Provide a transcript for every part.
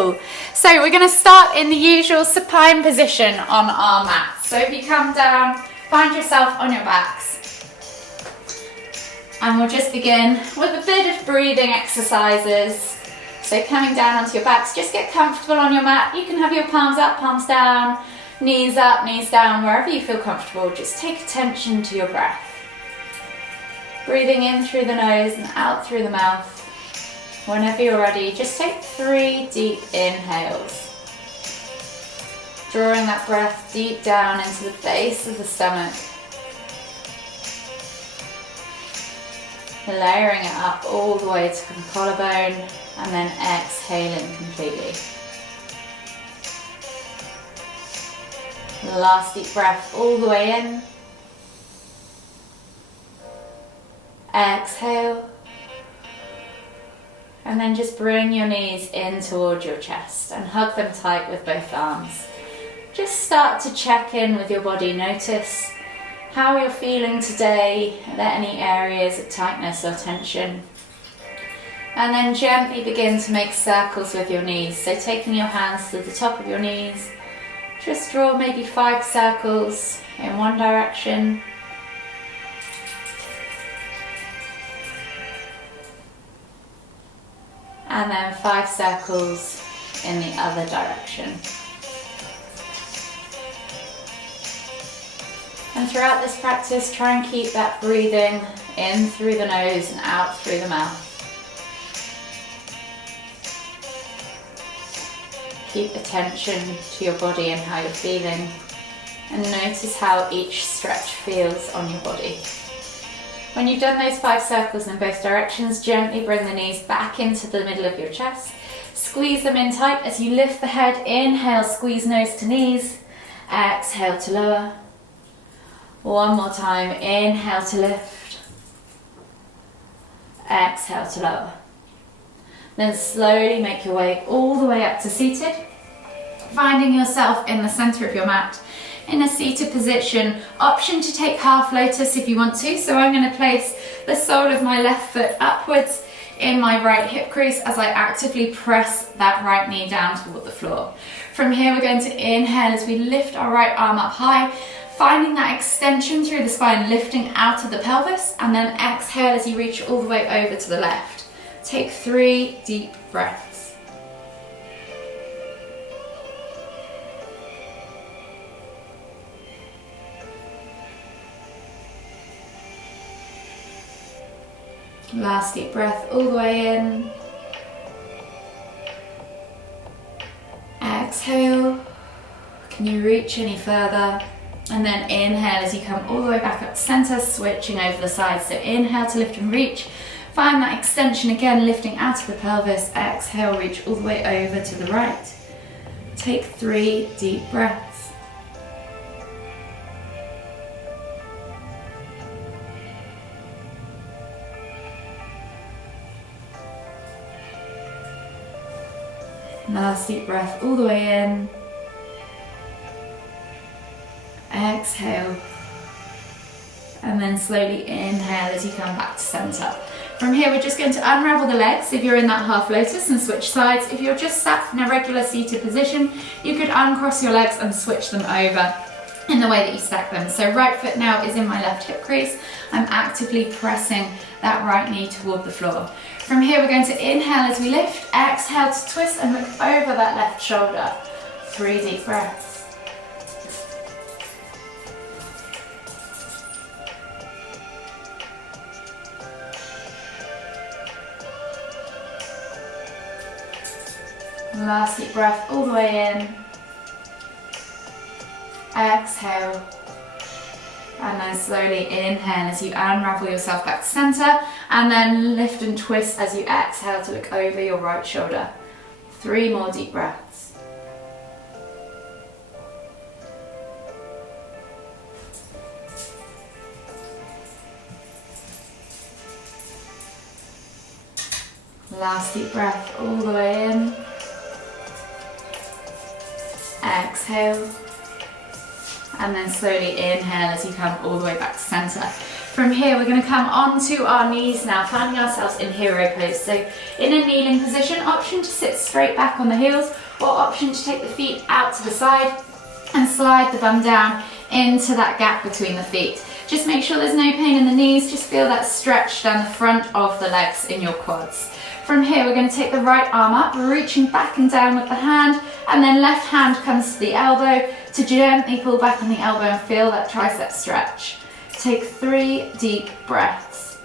Cool. So we're going to start in the usual supine position on our mat. So if you come down, find yourself on your backs. And we'll just begin with a bit of breathing exercises. So coming down onto your backs, just get comfortable on your mat. You can have your palms up, palms down, knees up, knees down, wherever you feel comfortable. Just take attention to your breath. Breathing in through the nose and out through the mouth. Whenever you're ready, just take 3 deep inhales. Drawing that breath deep down into the base of the stomach. Layering it up all the way to the collarbone and then exhaling completely. Last deep breath all the way in. Exhale. And then just bring your knees in towards your chest and hug them tight with both arms. Just start to check in with your body. Notice how you're feeling today. Are there any areas of tightness or tension? And then gently begin to make circles with your knees. So taking your hands to the top of your knees, just draw maybe 5 circles in one direction. And then 5 circles in the other direction. And throughout this practice, try and keep that breathing in through the nose and out through the mouth. Keep attention to your body and how you're feeling, and notice how each stretch feels on your body. When you've done those 5 circles in both directions, gently bring the knees back into the middle of your chest. Squeeze them in tight as you lift the head. Inhale, squeeze nose to knees. Exhale to lower. One more time. Inhale to lift. Exhale to lower. Then slowly make your way all the way up to seated. Finding yourself in the center of your mat. In a seated position, option to take half lotus if you want to. So I'm going to place the sole of my left foot upwards in my right hip crease as I actively press that right knee down toward the floor. From here we're going to inhale as we lift our right arm up high, finding that extension through the spine, lifting out of the pelvis, and then exhale as you reach all the way over to the left. Take 3 deep breaths. Last deep breath all the way in. Exhale. Can you reach any further? And then inhale as you come all the way back up to center, switching over the sides. So inhale to lift and reach. Find that extension again, lifting out of the pelvis. Exhale, reach all the way over to the right. Take 3 deep breaths. Last deep breath all the way in. Exhale. And then slowly inhale as you come back to center. From here we're just going to unravel the legs if you're in that half lotus and switch sides. If you're just sat in a regular seated position, you could uncross your legs and switch them over in the way that you stack them. So right foot now is in my left hip crease. I'm actively pressing that right knee toward the floor. From here we're going to inhale as we lift, exhale to twist and look over that left shoulder. 3 deep breaths. Last deep breath all the way in. Exhale. And then slowly inhale as you unravel yourself back to center, and then lift and twist as you exhale to look over your right shoulder. 3 more deep breaths. Last deep breath all the way in. Exhale. And then slowly inhale as you come all the way back to center. From here, we're going to come onto our knees now, finding ourselves in hero pose. So in a kneeling position, option to sit straight back on the heels, or option to take the feet out to the side and slide the bum down into that gap between the feet. Just make sure there's no pain in the knees, just feel that stretch down the front of the legs in your quads. From here, we're going to take the right arm up, reaching back and down with the hand, and then left hand comes to the elbow to gently pull back on the elbow and feel that tricep stretch. Take 3 deep breaths.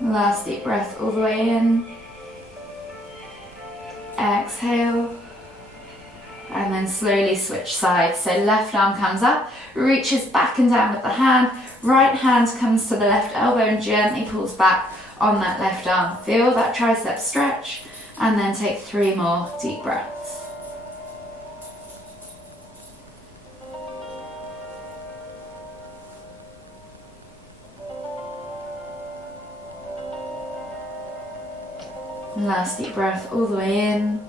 Last deep breath all the way in. Exhale. And then slowly switch sides. So left arm comes up, reaches back and down with the hand. Right hand comes to the left elbow and gently pulls back on that left arm. Feel that tricep stretch, and then take 3 more deep breaths. Last deep breath all the way in.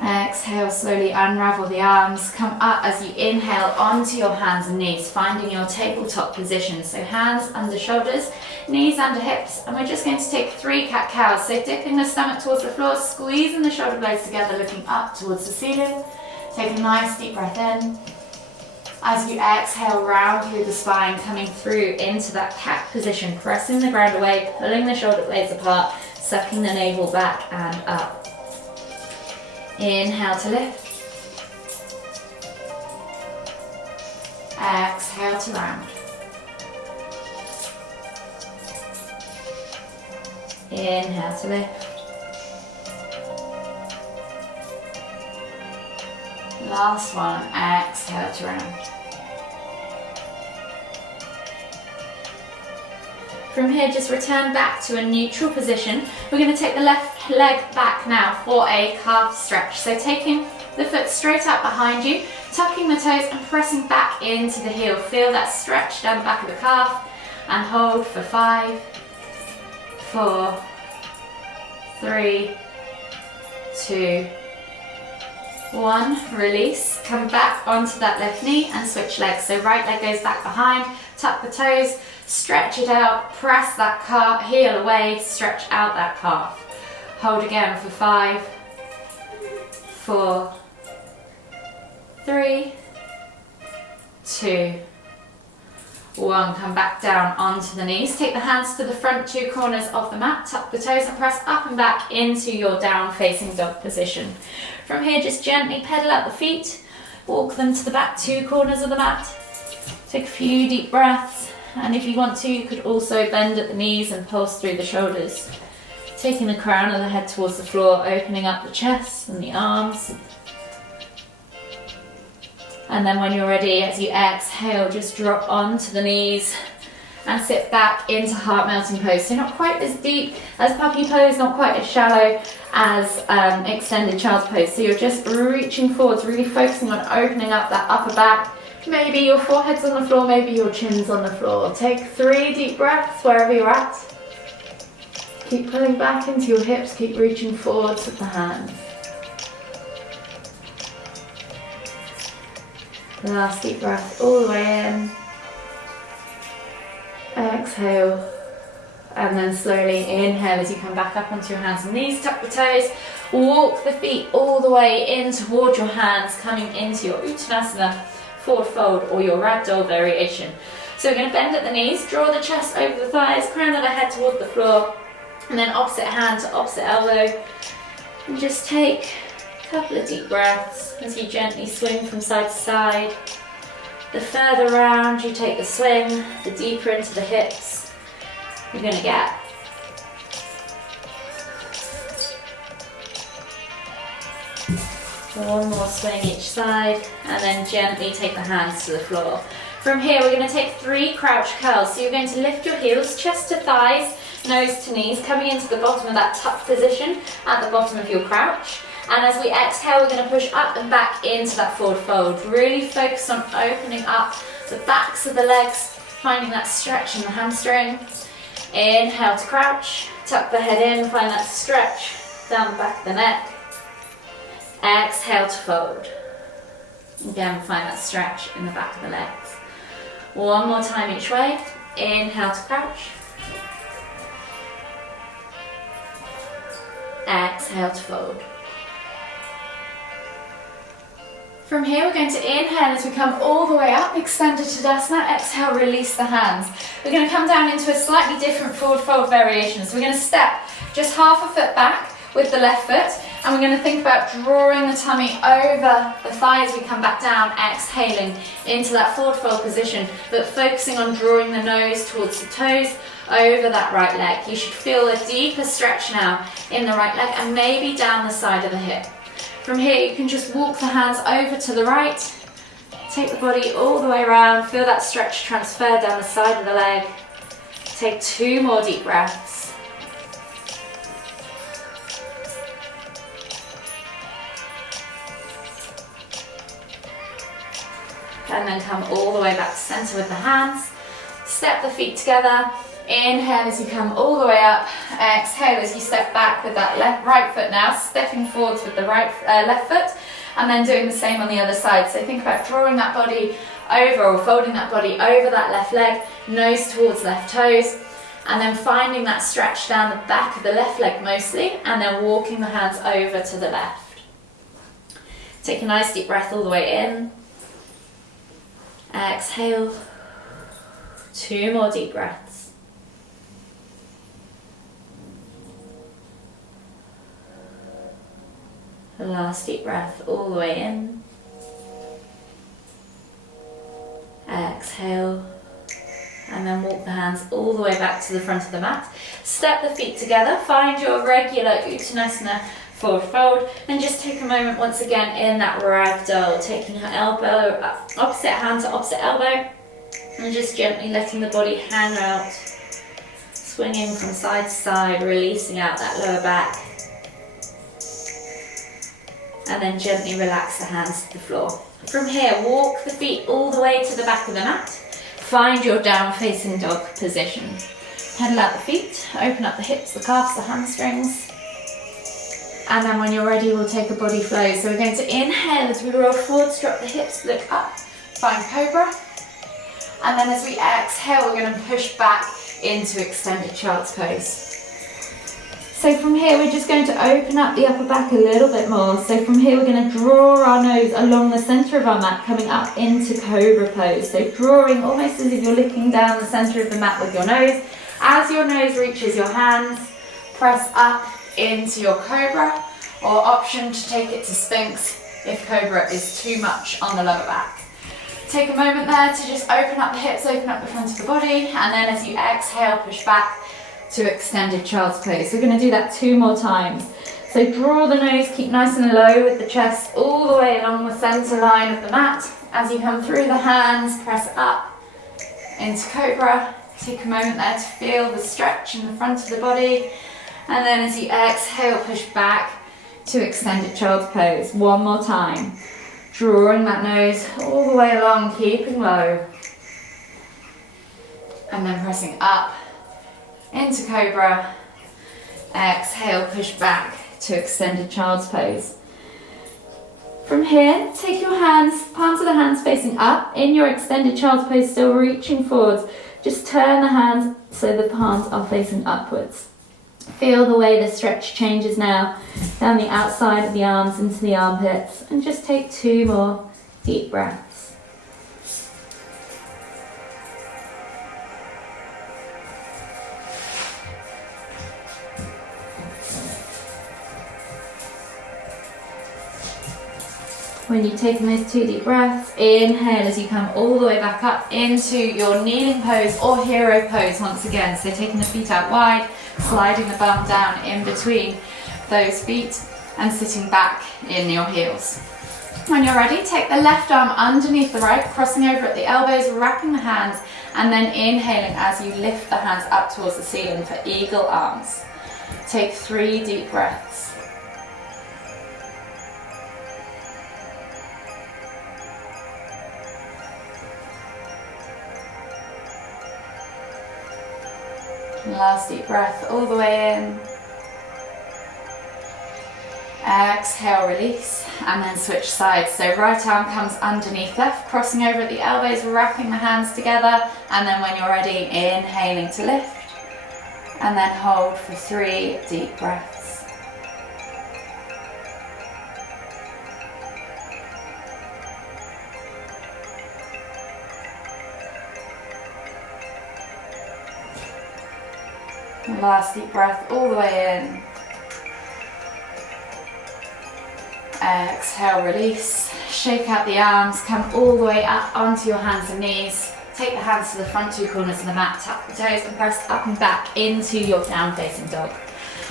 Exhale, slowly unravel the arms. Come up as you inhale onto your hands and knees, finding your tabletop position. So hands under shoulders, knees under hips, and we're just going to take 3 cat-cows. So dipping the stomach towards the floor, squeezing the shoulder blades together, looking up towards the ceiling. Take a nice deep breath in. As you exhale, round through the spine, coming through into that cat position, pressing the ground away, pulling the shoulder blades apart, sucking the navel back and up. Inhale to lift. Exhale to round. Inhale to lift. Last one, exhale to round. From here, just return back to a neutral position. We're going to take the left leg back now for a calf stretch. So taking the foot straight up behind you, tucking the toes and pressing back into the heel. Feel that stretch down the back of the calf and hold for 5, 4, 3, 2, 1. Release. Come back onto that left knee and switch legs. So right leg goes back behind, tuck the toes, stretch it out, press that calf, heel away, stretch out that calf. Hold again for 5, 4, 3, 2, 1. Come back down onto the knees. Take the hands to the front 2 corners of the mat, tuck the toes and press up and back into your down facing dog position. From here, just gently pedal out the feet, walk them to the back 2 corners of the mat. Take a few deep breaths, and if you want to, you could also bend at the knees and pulse through the shoulders. Taking the crown of the head towards the floor, opening up the chest and the arms. And then when you're ready, as you exhale, just drop onto the knees and sit back into heart melting pose. So not quite as deep as puppy pose, not quite as shallow as extended child's pose. So you're just reaching forwards, really focusing on opening up that upper back. Maybe your forehead's on the floor, maybe your chin's on the floor. Take 3 deep breaths wherever you're at. Keep pulling back into your hips, keep reaching forwards with the hands. Last deep breath all the way in. Exhale. And then slowly inhale as you come back up onto your hands and knees. Tuck the toes. Walk the feet all the way in towards your hands, coming into your Uttanasana, forward fold, or your ragdoll variation. So we're going to bend at the knees, draw the chest over the thighs, crown of the head toward the floor, and then opposite hand to opposite elbow. And just take a couple of deep breaths as you gently swing from side to side. The further round you take the swing, the deeper into the hips you're going to get. One more swing each side, and then gently take the hands to the floor. From here, we're going to take 3 crouch curls. So you're going to lift your heels, chest to thighs, nose to knees, coming into the bottom of that tuck position at the bottom of your crouch. And as we exhale, we're going to push up and back into that forward fold. Really focus on opening up the backs of the legs, finding that stretch in the hamstring. Inhale to crouch, tuck the head in, find that stretch down the back of the neck. Exhale to fold. Again, find that stretch in the back of the legs. One more time each way. Inhale to crouch. Exhale to fold. From here, we're going to inhale as we come all the way up, extended Tadasana. Exhale, release the hands. We're going to come down into a slightly different forward fold variation. So we're going to step just half a foot back with the left foot, and we're going to think about drawing the tummy over the thigh as we come back down, exhaling into that forward fold position, but focusing on drawing the nose towards the toes over that right leg. You should feel a deeper stretch now in the right leg and maybe down the side of the hip. From here, you can just walk the hands over to the right, take the body all the way around, feel that stretch transfer down the side of the leg. Take 2 more deep breaths. And then come all the way back to center with the hands. Step the feet together. Inhale as you come all the way up. Exhale as you step back with that right foot now, stepping forwards with the left foot, and then doing the same on the other side. So think about drawing that body over, or folding that body over that left leg, nose towards left toes, and then finding that stretch down the back of the left leg mostly, and then walking the hands over to the left. Take a nice deep breath all the way in. Exhale. 2 more deep breaths. Last deep breath all the way in. Exhale. And then walk the hands all the way back to the front of the mat. Step the feet together. Find your regular Uttanasana forward fold. And just take a moment once again in that ragdoll. Taking her elbow up, opposite hand to opposite elbow. And just gently letting the body hang out. Swinging from side to side, releasing out that lower back. And then gently relax the hands to the floor. From here, walk the feet all the way to the back of the mat. Find your down facing dog position. Pedal out the feet, open up the hips, the calves, the hamstrings. And then when you're ready, we'll take a body flow. So we're going to inhale as we roll forwards, drop the hips, look up, find cobra. And then as we exhale, we're going to push back into extended child's pose. So from here, we're just going to open up the upper back a little bit more. So from here, we're going to draw our nose along the center of our mat, coming up into cobra pose. So drawing almost as if you're looking down the center of the mat with your nose. As your nose reaches your hands, press up into your cobra, or option to take it to Sphinx if cobra is too much on the lower back. Take a moment there to just open up the hips, open up the front of the body, and then as you exhale, push back to extended child's pose. We're going to do that 2 more times. So draw the nose, keep nice and low with the chest all the way along the center line of the mat. As you come through the hands, press up into cobra. Take a moment there to feel the stretch in the front of the body. And then as you exhale, push back to extended child's pose. 1 more time. Drawing that nose all the way along, keeping low. And then pressing up into cobra. Exhale, push back to extended child's pose. From here, take your hands, palms of the hands facing up in your extended child's pose, still reaching forwards. Just turn the hands so the palms are facing upwards. Feel the way the stretch changes now down the outside of the arms into the armpits, and just take 2 more deep breaths. When you've taken those 2 deep breaths, inhale as you come all the way back up into your kneeling pose or hero pose once again. So taking the feet out wide, sliding the bum down in between those feet and sitting back in your heels. When you're ready, take the left arm underneath the right, crossing over at the elbows, wrapping the hands, and then inhaling as you lift the hands up towards the ceiling for eagle arms. Take 3 deep breaths. Last deep breath all the way in. Exhale, release, and then switch sides. So right arm comes underneath left, crossing over at the elbows, wrapping the hands together, and then when you're ready, inhaling to lift, and then hold for 3 deep breaths. Last deep breath all the way in. Exhale, release. Shake out the arms, come all the way up onto your hands and knees. Take the hands to the front 2 corners of the mat, tap the toes and press up and back into your down facing dog.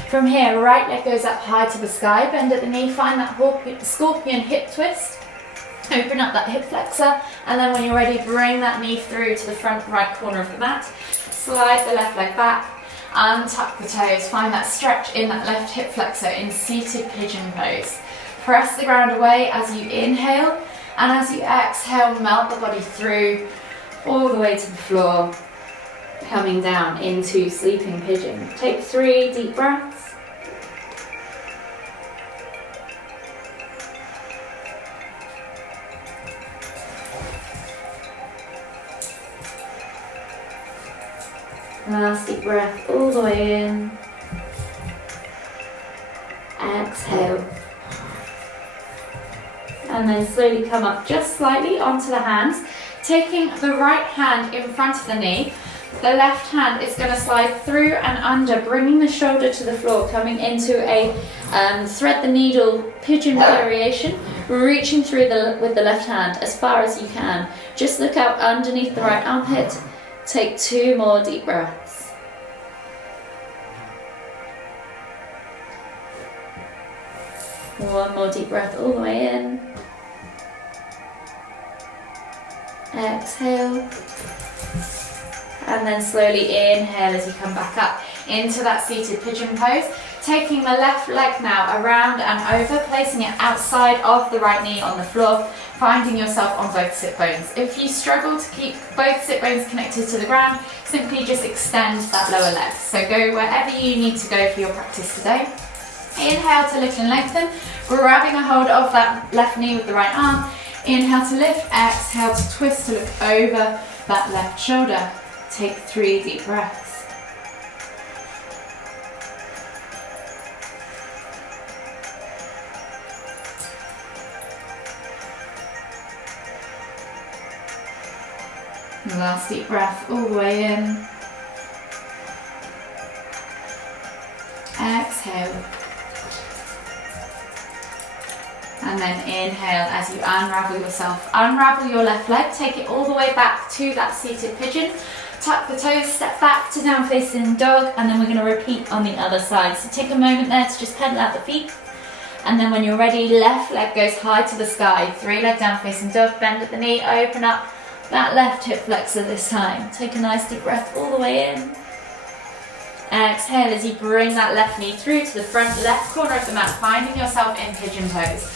From here, right leg goes up high to the sky, bend at the knee, find that scorpion hip twist. Open up that hip flexor, and then when you're ready, bring that knee through to the front right corner of the mat. Slide the left leg back, untuck the toes, find that stretch in that left hip flexor in seated pigeon pose. Press the ground away as you inhale, and as you exhale, melt the body through all the way to the floor, coming down into sleeping pigeon. Take 3 deep breaths. Last deep breath all the way in. Exhale. And then slowly come up just slightly onto the hands, taking the right hand in front of the knee. The left hand is going to slide through and under, bringing the shoulder to the floor, coming into a thread the needle pigeon variation, reaching through with the left hand as far as you can. Just look out underneath the right armpit. Take 2 more deep breaths. One more deep breath all the way in. Exhale, and then slowly inhale as you come back up into that seated pigeon pose. Taking the left leg now around and over, placing it outside of the right knee on the floor, finding yourself on both sit bones. If you struggle to keep both sit bones connected to the ground, simply just extend that lower leg. So go wherever you need to go for your practice today. Inhale to lift and lengthen, grabbing a hold of that left knee with the right arm. Inhale to lift, exhale to twist to look over that left shoulder. Take 3 deep breaths. Last deep breath all the way in. Exhale. And then inhale as you unravel yourself. Unravel your left leg, take it all the way back to that seated pigeon. Tuck the toes, step back to down facing dog, and then we're going to repeat on the other side. So take a moment there to just pedal out the feet. And then when you're ready, left leg goes high to the sky. 3 leg down facing dog, bend at the knee, open up that left hip flexor this time. Take a nice deep breath all the way in. Exhale as you bring that left knee through to the front left corner of the mat, finding yourself in pigeon pose.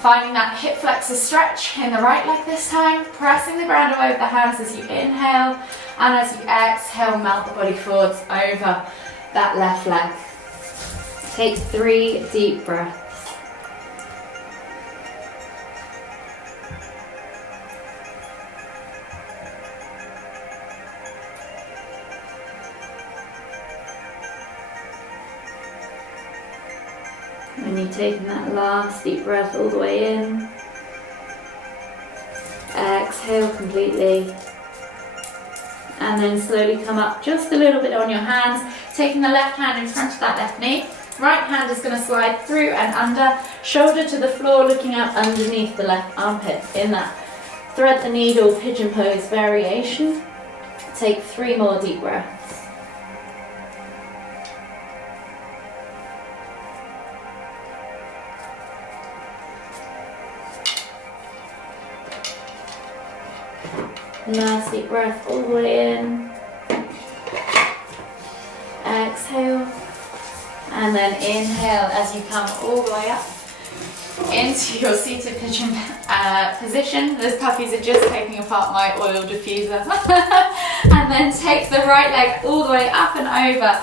Finding that hip flexor stretch in the right leg this time, pressing the ground away with the hands as you inhale, and as you exhale, melt the body forwards over that left leg. Take 3 deep breaths. When you're taking that last deep breath all the way in, exhale completely, and then slowly come up just a little bit on your hands, taking the left hand in front of that left knee. Right hand is going to slide through and under, shoulder to the floor, looking out underneath the left armpit in that thread the needle pigeon pose variation. Take 3 more deep breaths. Last deep breath all the way in. Exhale. And then inhale as you come all the way up into your seated position. Those puppies are just taking apart my oil diffuser. And then take the right leg all the way up and over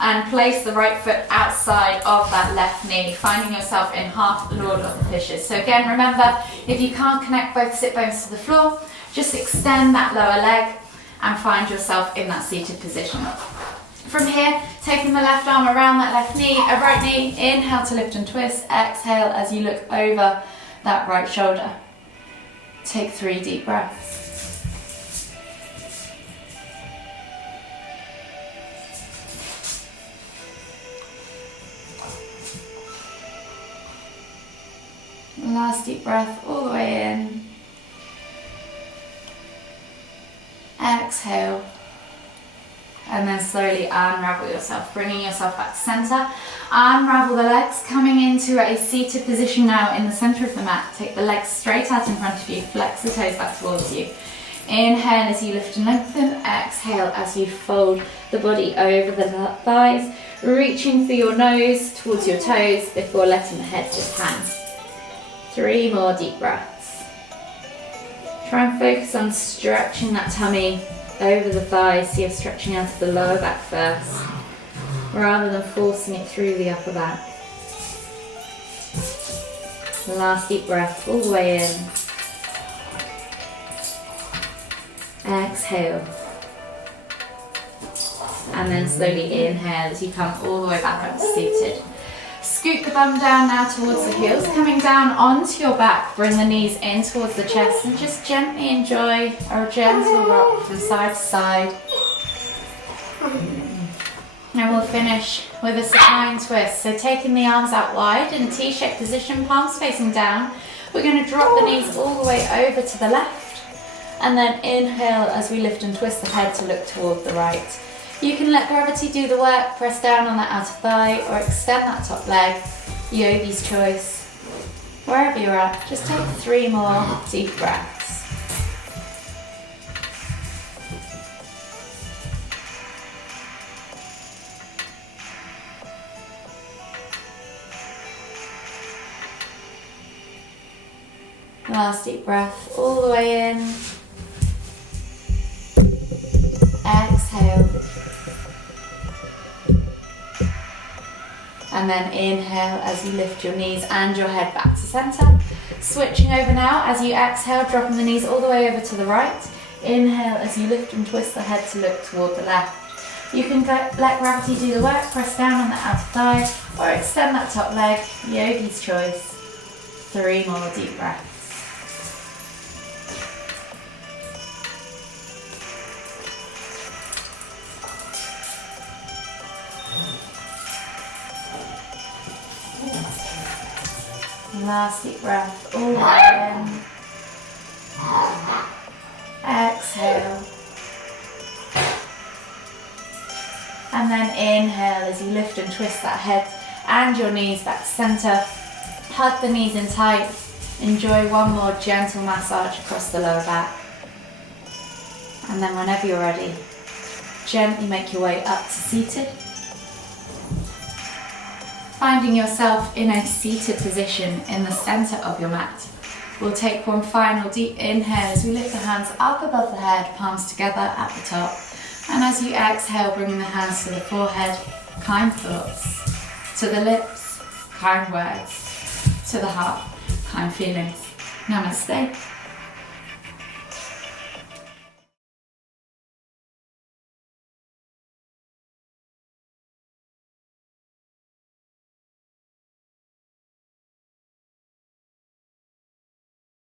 and place the right foot outside of that left knee, finding yourself in half Lord of the Fishes. So again, remember, if you can't connect both sit bones to the floor, just extend that lower leg and find yourself in that seated position. From here, taking the left arm around that left knee, a right knee, inhale to lift and twist, exhale as you look over that right shoulder. Take 3 deep breaths. Last deep breath all the way in. Exhale. And then slowly unravel yourself, bringing yourself back to center. Unravel the legs, coming into a seated position now in the center of the mat. Take the legs straight out in front of you, flex the toes back towards you. Inhale as you lift and lengthen. Exhale as you fold the body over the thighs, reaching for your nose towards your toes before letting the head just hang. 3 more deep breaths. Try and focus on stretching that tummy over the thighs, so you're stretching out of the lower back first, rather than forcing it through the upper back. Last deep breath all the way in. Exhale. And then slowly inhale as you come all the way back up to seated. Scoot the bum down now towards the heels, coming down onto your back. Bring the knees in towards the chest and just gently enjoy a gentle rock from side to side. And we'll finish with a supine twist. So taking the arms out wide in T-shaped position, palms facing down. We're going to drop the knees all the way over to the left. And then inhale as we lift and twist the head to look toward the right. You can let gravity do the work, press down on that outer thigh or extend that top leg, yogi's choice. Wherever you're at, just take 3 more deep breaths. Last deep breath all the way in. Exhale. And then inhale as you lift your knees and your head back to center. Switching over now as you exhale, dropping the knees all the way over to the right. Inhale as you lift and twist the head to look toward the left. You can let gravity do the work, press down on the outer thigh or extend that top leg, yogi's choice. 3 more deep breaths. Last deep breath all the way in. Exhale. And then inhale as you lift and twist that head and your knees back to center. Hug the knees in tight. Enjoy one more gentle massage across the lower back. And then whenever you're ready, gently make your way up to seated. Finding yourself in a seated position in the center of your mat. We'll take one final deep inhale as we lift the hands up above the head, palms together at the top. And as you exhale, bringing the hands to the forehead, kind thoughts. To the lips, kind words. To the heart, kind feelings. Namaste.